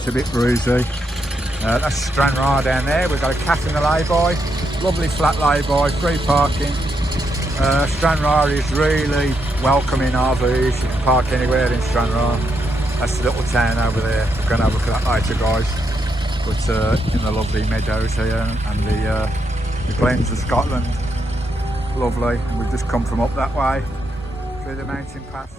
it's a bit breezy. That's Stranraer down there. We've got a cat in the lay-by, lovely flat lay-by, free parking. Stranraer is really welcoming RVs. You can park anywhere in Stranraer. That's the little town over there. We're going to have a look at that later, guys. But in the lovely meadows here and the glens of Scotland, lovely. And we've just come from up that way through the mountain pass.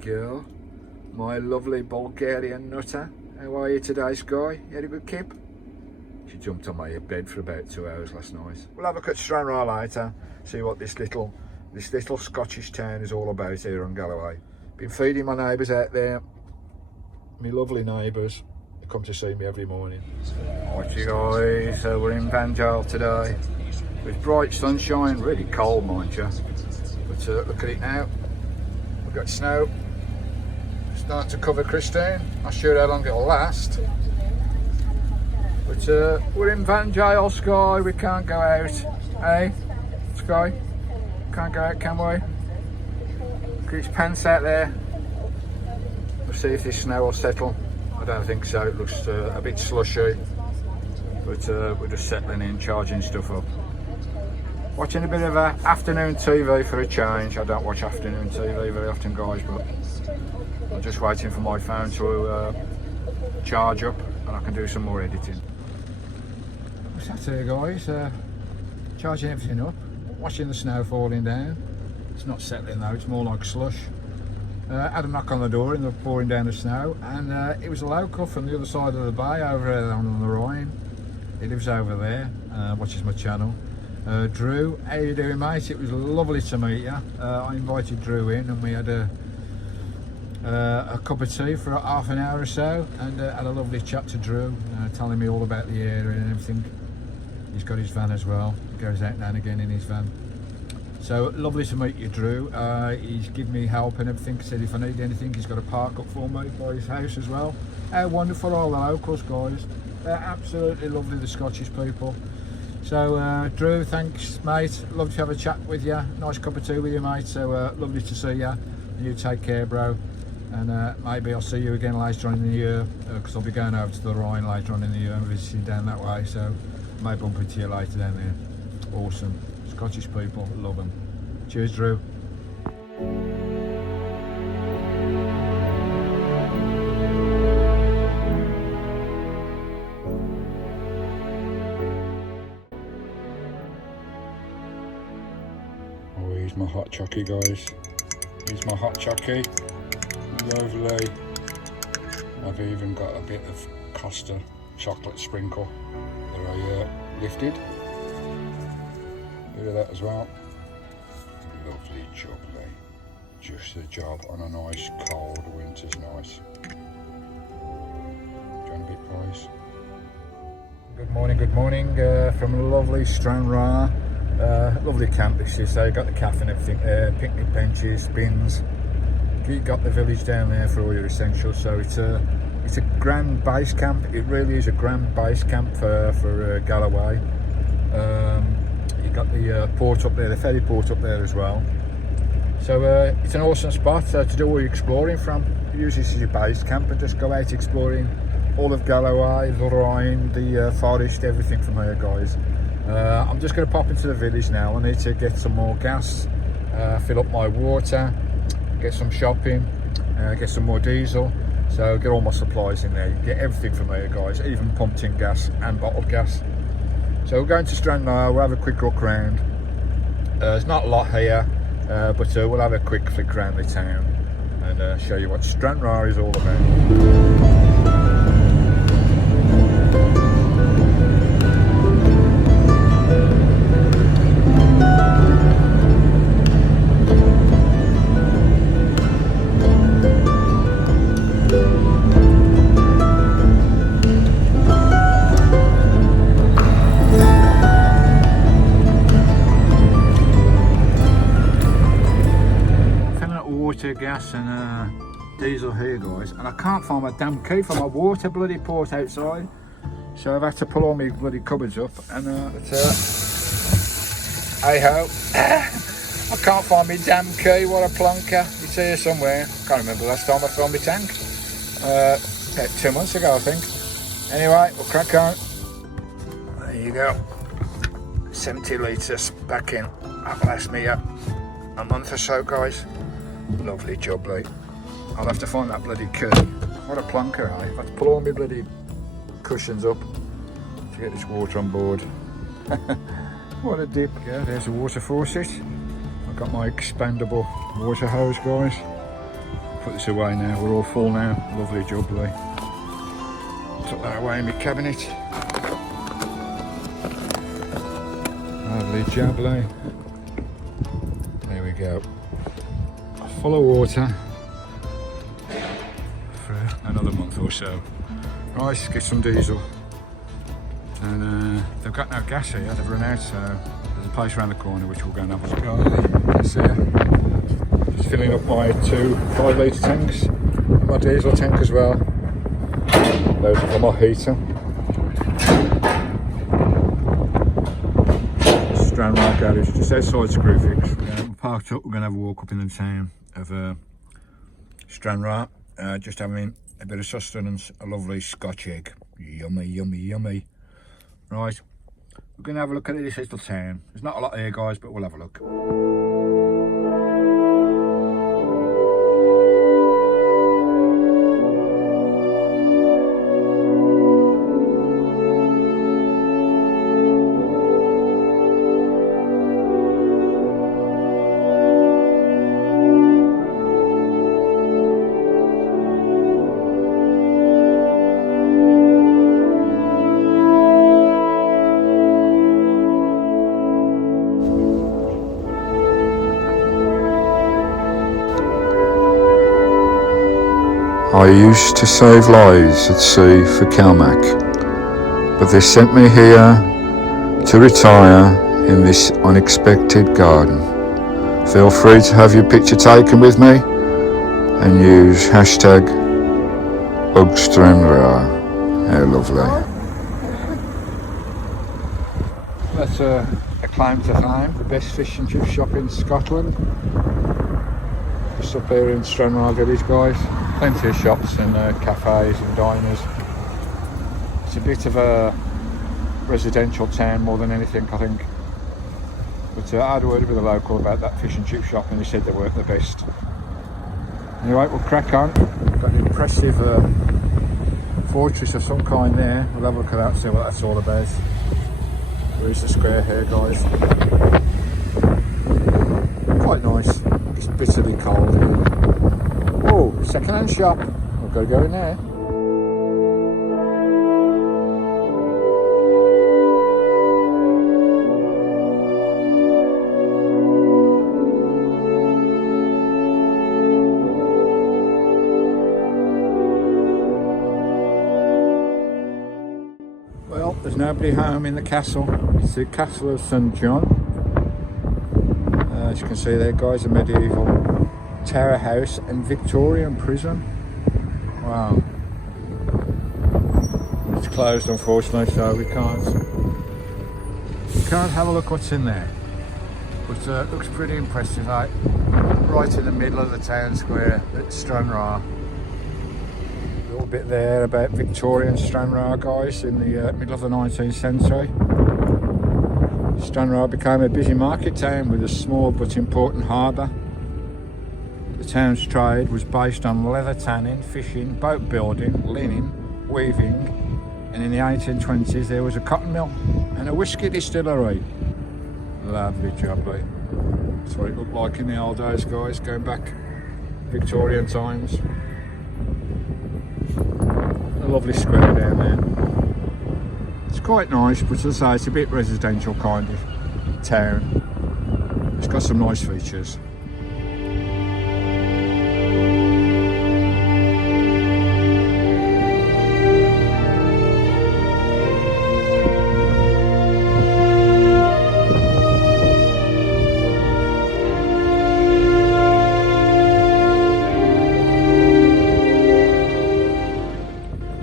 Girl, my lovely Bulgarian nutter. How are you today, Skye? You had a good kip? She jumped on my bed for about 2 hours last night. We'll have a look at Stranraer later, see what this little Scottish town is all about here on Galloway. Been feeding my neighbours out there, my lovely neighbours. They come to see me every morning. Right, you guys, we're in Vanlife today with bright sunshine, really cold, mind you. But look at it now. We've got snow. Starting to cover Christine. Not sure how long it'll last. But we're in Vanlife, Skye. We can't go out. Hey, Skye? Can't go out, can we? Look at his pants out there. We'll see if this snow will settle. I don't think so. It looks a bit slushy. But we're just settling in, charging stuff up. Watching a bit of afternoon TV for a change. I don't watch afternoon TV very often, guys, but I'm just waiting for my phone to charge up and I can do some more editing. What's that here, guys? Charging everything up, watching the snow falling down. It's not settling though, it's more like slush. Had a knock on the door and they're pouring down the snow, and it was a local from the other side of the bay over there on the Rhine. He lives over there, watches my channel. Drew, how you doing, mate? It was lovely to meet you. I invited Drew in and we had a cup of tea for half an hour or so, and had a lovely chat to Drew, telling me all about the area and everything. He's got his van as well, he goes out now and again in his van. So lovely to meet you, Drew. He's given me help and everything. He said if I need anything, he's got a park up for me by his house as well. How wonderful, all the locals, guys. They're absolutely lovely, the Scottish people. So Drew, thanks, mate. Love to have a chat with you. Nice cup of tea with you, mate. So lovely to see you. And you take care, bro. And maybe I'll see you again later on in the year, because I'll be going over to the Rhine later on in the year and visiting down that way. So I may bump into you later down there. Awesome. Scottish people, love them. Cheers, Drew. Oh, here's my hot chockey, guys. Here's my hot chockey. Lovely. I've even got a bit of Costa chocolate sprinkle that I lifted. Bit of that as well. Lovely jubbly. Just the job on a nice cold winter's night. John Big Boys. Good morning from lovely Stranraer. Lovely camp this is. So you've got the cafe and everything there, picnic benches, bins. You've got the village down there for all your essentials. So it's a grand base camp. It really is a grand base camp for Galloway. You've got the port up there, the ferry port up there as well. So it's an awesome spot to do all your exploring from. Use this as your base camp and just go out exploring all of Galloway, the Rhine, the forest, everything from here, guys. I'm just going to pop into the village now. I need to get some more gas, fill up my water, get some shopping, get some more diesel. So get all my supplies in there. You get everything from here, guys, even pumped in gas and bottled gas. So we're going to Stranraer. We'll have a quick look around. There's not a lot here, but we'll have a quick flick around the town and show you what Stranraer is all about. gas and diesel here, guys, and I can't find my damn key for my water bloody port outside, so I've had to pull all my bloody cupboards up, and hey ho. I can't find my damn key. What a plonker. It's here somewhere. Can't remember the last time I filled my tank. About 2 months ago, I think. Anyway, we'll crack on. There you go. 70 litres back in. That'll last me a month or so, guys. Lovely job, mate. I'll have to find that bloody key. What a plonker, eh? I've had to pull all my bloody cushions up to get this water on board. What a dip. Yeah, there's the water faucet. I've got my expandable water hose, guys. Put this away now. We're all full now. Lovely job, mate. Took that away in my cabinet. Lovely job, mate. There we go. Full of water for another month or so. Right, let's get some diesel. And they've got no gas here, they've run out, so there's a place around the corner which we'll go and have a look at. Just filling up my 2 5-litre tanks, my diesel tank as well. Those are for my heater. Stranraer garage, just outside Screwfix. We're parked up, we're going to have a walk up in the town of Stranraer, just having a bit of sustenance, a lovely Scotch egg. Yummy, yummy, yummy. Right, we're going to have a look at this little town. There's not a lot here, guys, but we'll have a look. I used to save lives at sea for Calmac, but they sent me here to retire in this unexpected garden. Feel free to have your picture taken with me and use hashtag #Stranraer. How lovely. That's a claim to fame, the best fish and chip shop in Scotland. Just up here in Stranraer village, guys. Plenty of shops and cafes and diners. It's a bit of a residential town more than anything, I think. But I had a word with a local about that fish and chip shop and he said they weren't the best. Anyway, we'll crack on. Got an impressive fortress of some kind there. We'll have a look at that and see what that's all about. There is the square here, guys. Quite nice. It's bitterly cold here. Oh, second-hand shop. We've got to go in there. Well, there's nobody home in the castle. It's the Castle of St John. As you can see there, guys, a medieval tower house and Victorian prison. Wow. It's closed, unfortunately, so we can't have a look what's in there. But it looks pretty impressive, like right in the middle of the town square at Stranraer. A little bit there about Victorian Stranraer, guys, in the middle of the 19th century. Stranraer became a busy market town with a small but important harbour. The town's trade was based on leather tanning, fishing, boat building, linen, weaving, and in the 1820s there was a cotton mill and a whisky distillery. Lovely job, mate. That's what it looked like in the old days, guys, going back Victorian times. A lovely square down there. It's quite nice, but as I say, it's a bit residential kind of town. It's got some nice features.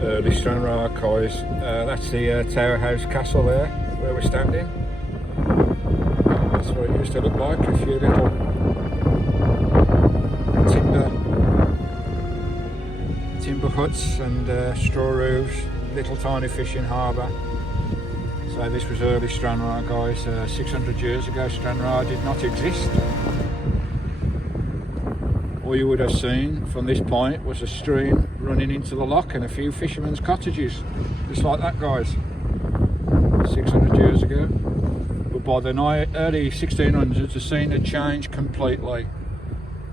Early Stranraer guys. That's the Tower House Castle there, where we're standing. That's what it used to look like, a few little timber huts and straw roofs, little tiny fishing harbour. So this was early Stranraer guys. 600 years ago Stranraer did not exist. All you would have seen from this point was a stream running into the loch and a few fishermen's cottages, just like that guys, 600 years ago. But by the early 1600s the scene had changed completely.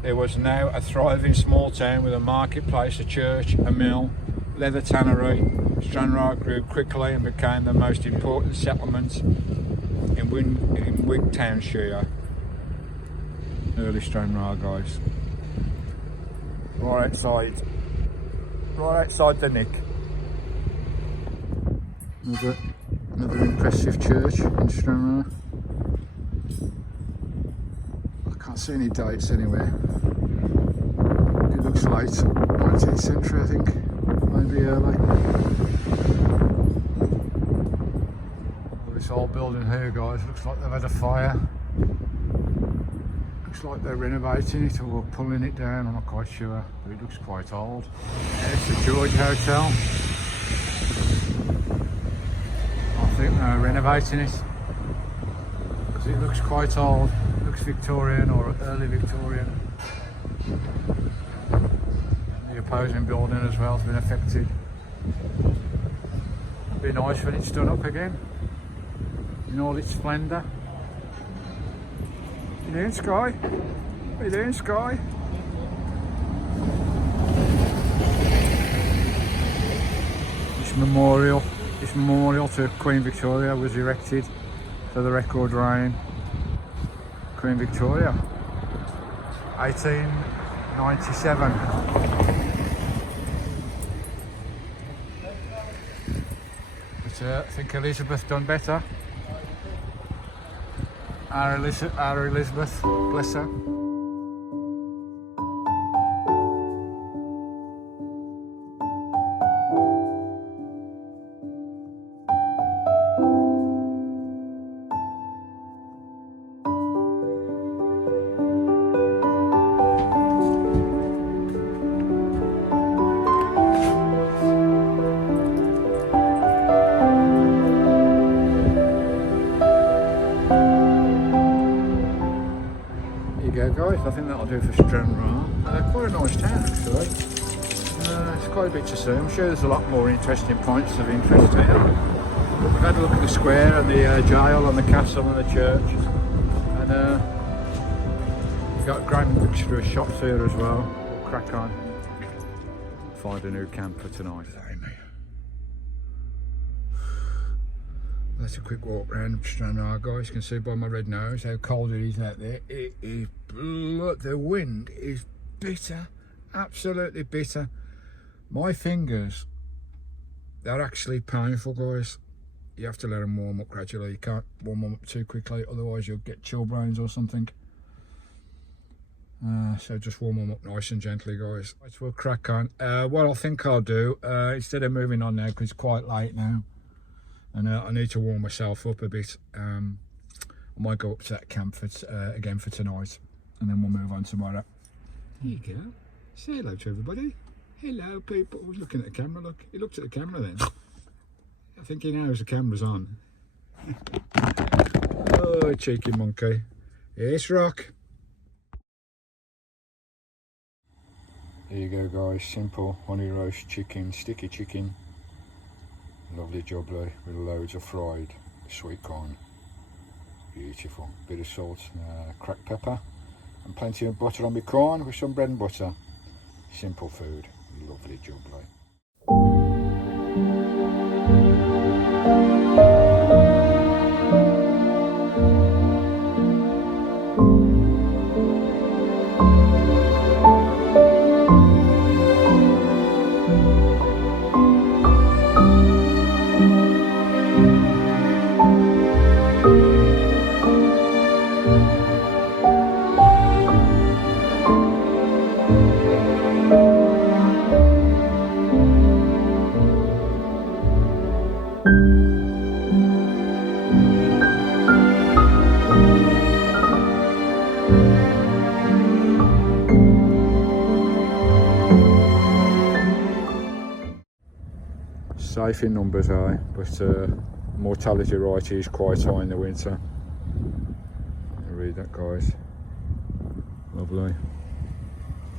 There was now a thriving small town with a marketplace, a church, a mill, leather tannery. Stranraer grew quickly and became the most important settlement in Wigtownshire. Early Stranraer guys. Right outside the nick. Another impressive church in Stranraer. I can't see any dates anywhere. It looks late 19th century, I think, maybe early. This old building here guys, looks like they've had a fire. Looks like they're renovating it or pulling it down, I'm not quite sure, but it looks quite old. It's the George Hotel. I think they're renovating it because it looks quite old. It looks Victorian or early Victorian. The opposing building as well has been affected. It'd be nice when it's done up again in all its splendour. You doing, Skye? What are you doing, Skye? This memorial to Queen Victoria was erected for the record reign. Queen Victoria, 1897. But I think Elizabeth done better. Our Elizabeth, bless her. Guys, I think that'll do for Stranraer. Quite a nice town actually. It's quite a bit to see. I'm sure there's a lot more interesting points of interest here. We've had a look at the square and the jail and the castle and the church, and we've got a great mixture of shops here as well. We'll crack on, find a new camp for tonight. That's a quick walk around Stranraer guys. You can see by my red nose how cold it is out there. It is blood. The wind is bitter, absolutely bitter. My fingers, they're actually painful guys. You have to let them warm up gradually. You can't warm them up too quickly, otherwise you'll get chilblains or something. So just warm them up nice and gently guys. Right, we'll crack on. What I think I'll do, instead of moving on now because it's quite late now, and I need to warm myself up a bit. I might go up to that camp again for tonight, and then we'll move on tomorrow. There you go. Say hello to everybody. Hello people. Who's looking at the camera? Look, he looked at the camera then. I think he knows the camera's on. Oh, cheeky monkey. Yes, Rock. There you go guys, simple honey roast chicken, sticky chicken. Lovely jubbly with loads of fried sweet corn. Beautiful. Bit of salt, cracked pepper, and plenty of butter on my corn with some bread and butter. Simple food. Lovely jubbly. Safe in numbers, but mortality rate is quite high in the winter. Read that, guys. Lovely.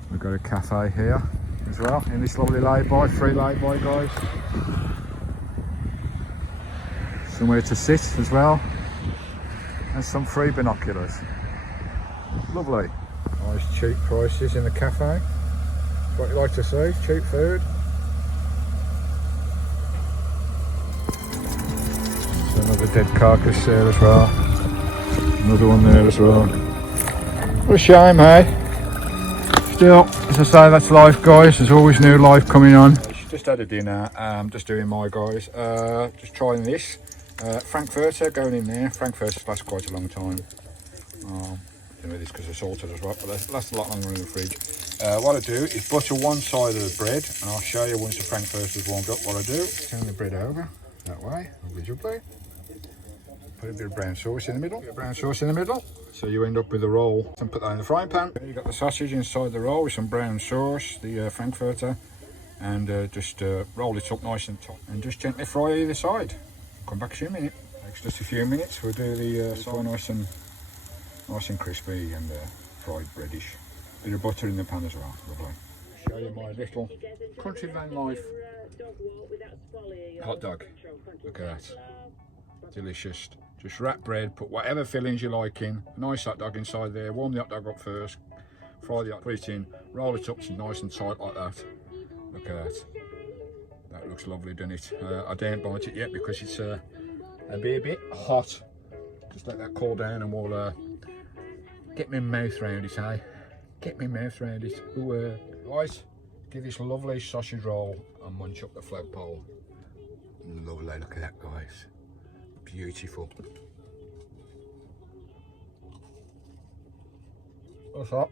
We've got a cafe here as well in this lovely lay-by, free lay-by, guys. Somewhere to sit as well, and some free binoculars. Lovely. Nice cheap prices in the cafe. That's what you like to see, cheap food. So another dead carcass there as well. Another one there as well. What a shame, hey? Still, as I say, that's life, guys. There's always new life coming on. Just had a dinner. Just doing my guys. Just trying this. Frankfurter going in there. Frankfurters last quite a long time. I know this because they're salted as well, but they last a lot longer in the fridge. What I do is butter one side of the bread, and I'll show you once the Frankfurter's warmed up what I do. Turn the bread over that way, lovely jubbly. Put a bit of brown sauce in the middle. Brown sauce in the middle. So you end up with a roll and put that in the frying pan. You've got the sausage inside the roll with some brown sauce, the Frankfurter, and just roll it up nice and top and just gently fry either side. Come back to you in a minute. Takes just a few minutes. We'll do the side nice and crispy and fried breadish. Bit of butter in the pan as well. Lovely. Show you my little country van life hot dog. Look at that. Delicious. Just wrap bread, put whatever fillings you like in. Nice hot dog inside there. Warm the hot dog up first. Fry the hot, put it in. Roll it up nice and tight like that. Look at that. That looks lovely, doesn't it? I daren't bite it yet because it's a bit hot. Just let that cool down and we'll get my mouth round it, eh? Get my mouth round it. Ooh, guys, give this lovely sausage roll and munch up the flagpole. Lovely, look at that, guys. Beautiful. What's that?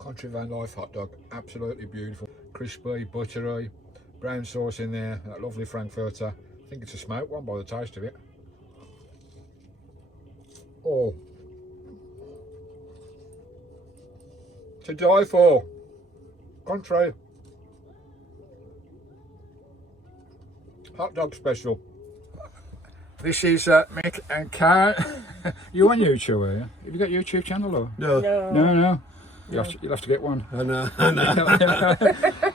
Country van life hot dog, absolutely beautiful. Crispy, buttery, brown sauce in there, that lovely Frankfurter. I think it's a smoked one by the taste of it. Oh, to die for. Country hot dog special. This is Mick and Karen. You on YouTube, are you? Have you got a YouTube channel or? No. No. You'll have to get one. I know.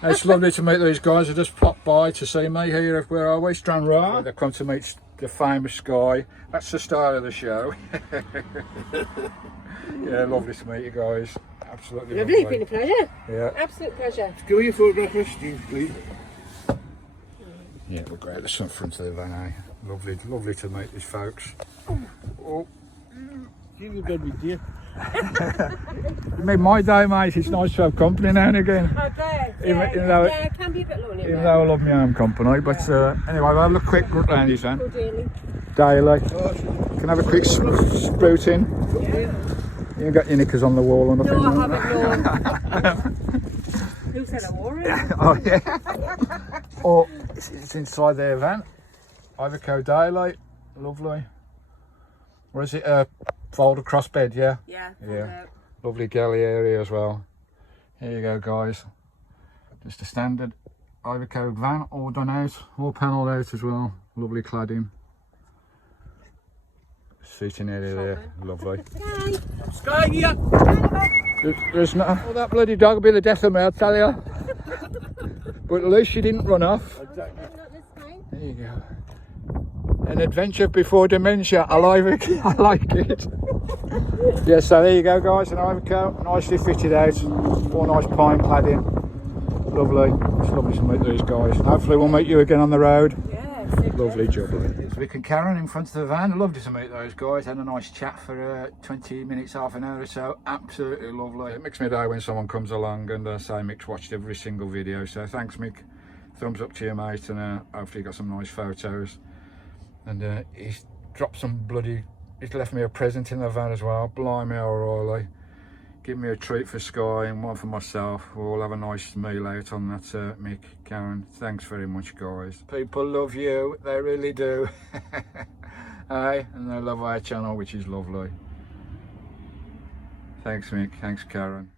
It's lovely to meet these guys. They just popped by to see me here. Where are we? Stranraer. They come to meet the famous Skye. That's the start of the show. Yeah, lovely to meet you guys. Absolutely lovely. It's been a pleasure. Yeah. Absolute pleasure. Go your photograph, Steve, please. Yeah, we're great at the front of the van, eh? Lovely to meet these folks. Oh. Give your bed with you. You made my day, mate. It's nice to have company now and again. Okay. Even though it can be a bit lonely. Even though I love my own company, but anyway, we'll have a quick run round his van. Daily. Can have a quick sprout in. You ain't got your knickers on the wall or nothing? No, I haven't, no. Who said I wore it? Oh, yeah. Oh, it's inside their van. Ivico Daily. Lovely. Or is it a fold across bed? Yeah. Yeah. Lovely galley area as well. Here you go, guys. Just a standard Ivico van, all done out, all panelled out as well. Lovely cladding. Seating area there, lovely. Skye here. There's no, oh, that bloody dog will be the death of me, I'll tell you. But at least she didn't run off. There you go. An adventure before dementia. I like it. I like it. Yeah, so there you go, guys. An Ivico, nicely fitted out, all nice pine cladding. Lovely. It's lovely to meet these guys. Hopefully we'll meet you again on the road. Yeah. Lovely jubbly. It's Vic and Karen in front of the van. Lovely to meet those guys. Had a nice chat for 20 minutes, half an hour or so. Absolutely lovely. It makes me day when someone comes along and say Mick's watched every single video. So thanks, Mick. Thumbs up to you, mate, and hopefully you got some nice photos. And he's dropped some bloody, he's left me a present in the van as well. Blimey O'Reilly. Give me a treat for Skye and one for myself. We'll have a nice meal out on that, Mick, Karen. Thanks very much, guys. People love you, they really do. Aye, and they love our channel, which is lovely. Thanks, Mick. Thanks, Karen.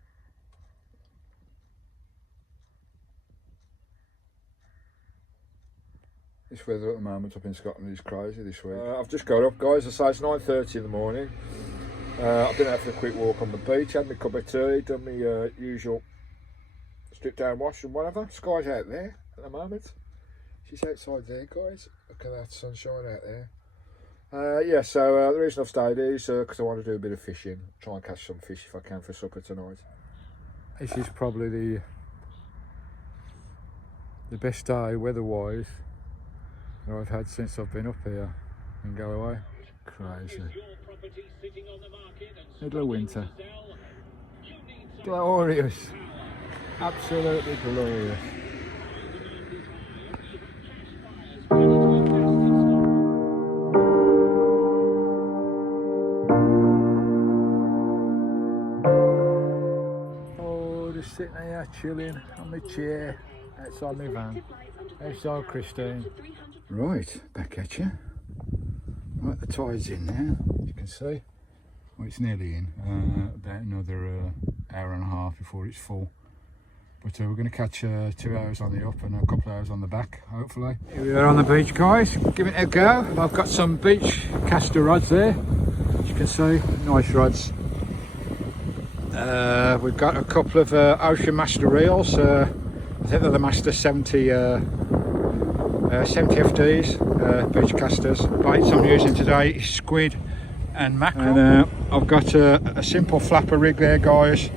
This weather at the moment up in Scotland is crazy this week. I've just got up, guys. I say it's 9:30 in the morning. I've been out for a quick walk on the beach, had my cup of tea, done my usual strip down wash and whatever. Skye's out there at the moment. She's outside there, guys. Look at that sunshine out there. Yeah, so the reason I've stayed here is because I want to do a bit of fishing. Try and catch some fish if I can for supper tonight. This is probably the best day weather-wise that I've had since I've been up here in Galloway. Crazy. Middle of winter. Glorious. Absolutely glorious. Oh, just sitting here chilling on my chair outside my van. Outside Christine. Right, back at you. Right, the tide's in now, as you can see. Well, it's nearly in. About another hour and a half before it's full. But we're going to catch 2 hours on the up and a couple of hours on the back, hopefully. Here we are on the beach, guys. Give it a go. I've got some beach caster rods there, as you can see. Nice rods. We've got a couple of Ocean Master reels. I think they're the Master 70 FDs, beach casters. Baits I'm using today is squid and mackerel. And I've got a simple flapper rig there, guys,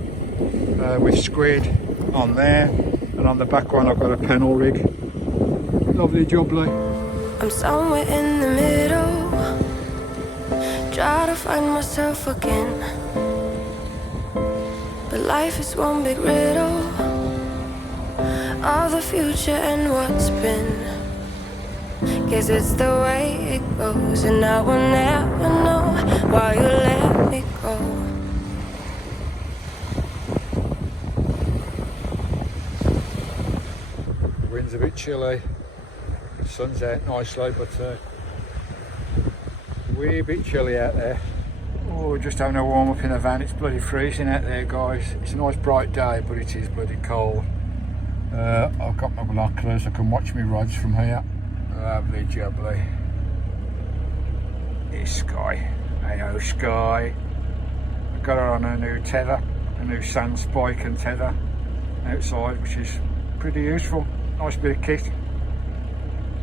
with squid on there, and on the back one I've got a pennel rig. Lovely jubbly. I'm somewhere in the middle, try to find myself again, but life is one big riddle of the future and what's been. Guess it's the way it goes, and I will never know why you let me go. The wind's a bit chilly, the sun's out nicely, but a wee bit chilly out there. Oh, we're just having a warm up in the van. It's bloody freezing out there, guys. It's a nice bright day, but it is bloody cold. I've got my binoculars, I can watch my rods from here. Lovely jubbly. It's Skye. Hey-ho, Skye. I've got her on a new tether, a new sand spike and tether outside, which is pretty useful. Nice bit of kit.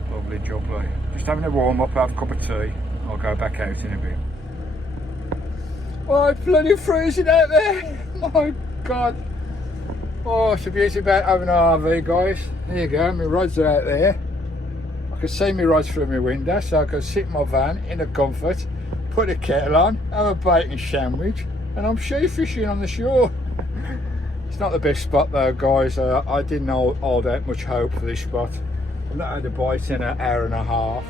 Lovely jubbly. Just having a warm up, have a cup of tea. I'll go back out in a bit. Oh, it's bloody freezing out there. My God. Oh, it's the beauty about having an RV, guys. There you go, my rods are out there. I can see my rods through my window, so I can sit in my van in a comfort, put a kettle on, have a bacon sandwich, and I'm shoe fishing on the shore. It's not the best spot though, guys. I didn't hold out much hope for this spot. I've not had a bite in an hour and a half.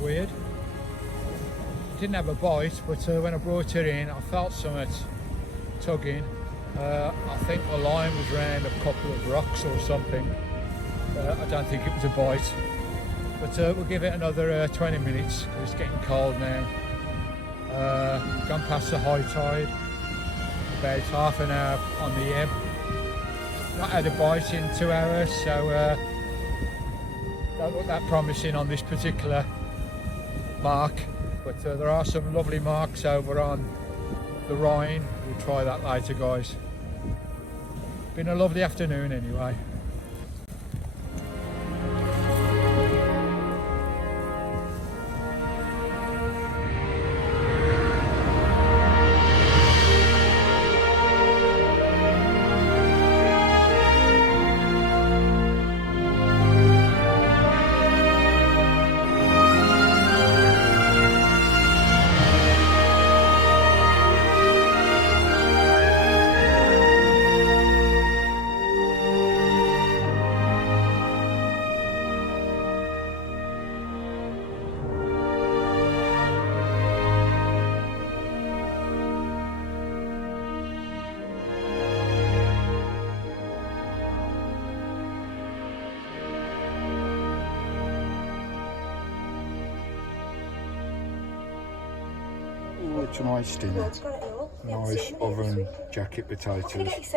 Weird. Didn't have a bite, but when I brought her in, I felt something tugging, I think the line was round a couple of rocks or something. I don't think it was a bite, but we'll give it another 20 minutes. It's getting cold now. Gone past the high tide, about half an hour on the ebb. Not had a bite in 2 hours, so don't look that promising on this particular mark, but there are some lovely marks over on the Rhine. We'll try that later, guys. Been a lovely afternoon anyway. Tonight's dinner, nice oven jacket potatoes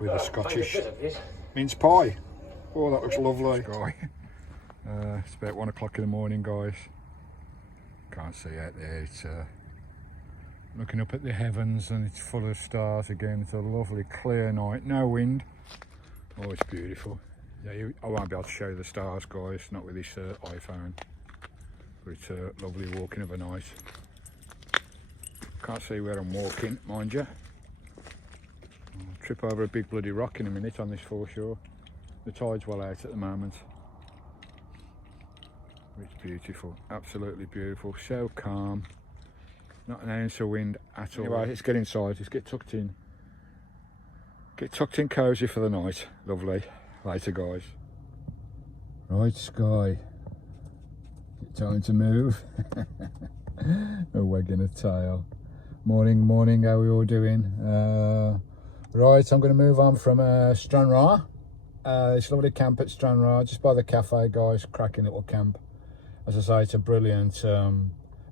with a Scottish mince pie. Oh, that looks lovely. Skye. It's about 1 o'clock in the morning, guys. Can't see out there. It's looking up at the heavens and it's full of stars again. It's a lovely clear night, no wind. Oh, it's beautiful. Yeah, I won't be able to show you the stars, guys, not with this iPhone, but it's lovely walking of a night. Can't see where I'm walking, mind you. I'll trip over a big bloody rock in a minute on this foreshore. The tide's well out at the moment. It's beautiful, absolutely beautiful, so calm. Not an ounce of wind at all. Anyway, let's get inside, let's get tucked in. Get tucked in cosy for the night. Lovely. Later, guys. Right, Skye. Time to move. A wagging a tail. Morning, how are we all doing? Right, I'm going to move on from Stranraer. This lovely camp at Stranraer, just by the cafe, guys. Cracking little camp. As I say, it's a brilliant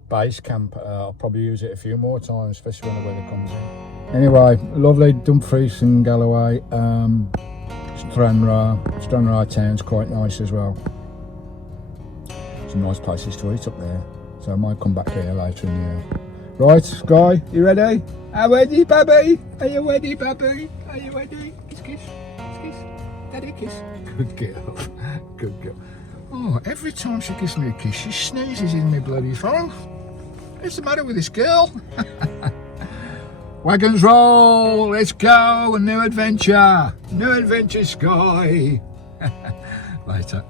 base camp. I'll probably use it a few more times, especially when the weather comes in. Anyway, lovely Dumfries and Galloway. Stranraer town's quite nice as well. Some nice places to eat up there, so I might come back here later in the year. Right, Skye, you ready? Are you ready, baby? Are you ready, baby? Are you ready? Kiss, kiss, kiss, daddy kiss. Good girl, good girl. Oh, every time she gives me a kiss, she sneezes in my bloody throat. What's the matter with this girl? Wagons roll, let's go, a new adventure, Skye. Later.